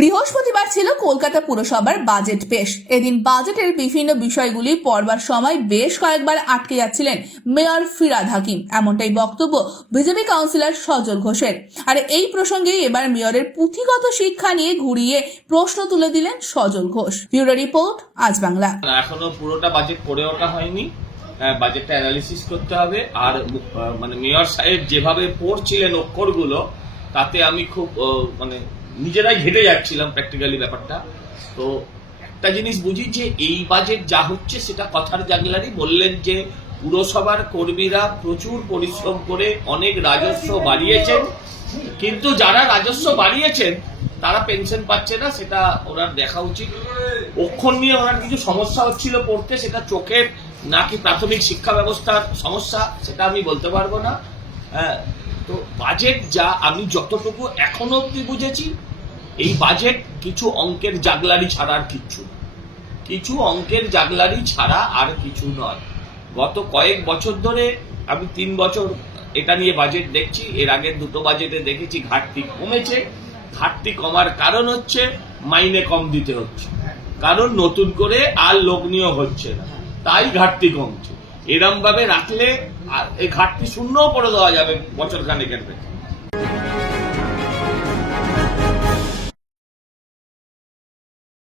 বৃহস্পতিবার ছিল কলকাতা পুরসভার বাজেট পেশ। এদিন বাজেটের বিভিন্ন বিষয়গুলি পড়বার সময় বেশ কয়েকবার আটকে যাচ্ছিলেন মেয়র ফিরাদ হাকিম। এমনটাই বক্তব্য বিজেপি কাউন্সিলর সজল ঘোষের। আর এই প্রসঙ্গে এবার মেয়রের পুঁথিগত শিক্ষা নিয়ে ঘুরিয়ে প্রশ্ন তুলে দিলেন সজল ঘোষ। ব্যুরো রিপোর্ট, আজ বাংলা। এখনও পুরোটা বাজেট পড়ে ওঠা হয়নি। বাজেটটা অ্যানালিসিস করতে হবে। আর মানে মেয়র সাহেব যেভাবে পড়ছিলেন অক্ষরগুলো, তাতে আমি খুব মানে নিজেরাই ঘেটে যাচ্ছিলাম প্র্যাকটিক্যালি ব্যাপারটা। তো একটা জিনিস বুঝি যে এই বাজেট যা হচ্ছে সেটা কথার জাগলারি বললেন যে পুরসভার কর্মীরা প্রচুর পরিশ্রম করে অনেক রাজস্ব বাড়িয়েছেন। কিন্তু যারা রাজস্ব বাড়িয়েছেন তারা পেনশন পাচ্ছে না সেটা ওনার দেখা উচিত। অক্ষর নিয়ে ওনার কিছু সমস্যা হচ্ছিল পড়তে সেটা চোখের নাকি প্রাথমিক শিক্ষা ব্যবস্থার সমস্যা সেটা আমি বলতে পারব না। হ্যাঁ, তো বাজেট যা আমি যতটুকু এখনও অব্দি বুঝেছি, এই বাজেট কিছু অঙ্কের জাগলারি ছাড়া আর কিচ্ছু কিছু অঙ্কের জাগলারি ছাড়া আর কিছু নয়। গত কয়েক বছর ধরে আমি তিন বছর এটা নিয়ে বাজেট দেখছি, এর আগের দুটো বাজেটে দেখেছি, ঘাটতি কমেছে। ঘাটতি কমার কারণ হচ্ছে মাইনে কম দিতে হচ্ছে। কারণ নতুন করে আর লোক নিয়োগ হচ্ছে না। তাই ঘাটতি কমছে। এরম ভাবে রাখলে এই ঘাটতি শূন্যও করে দেওয়া যাবে বছর খানেকের ভেতরে।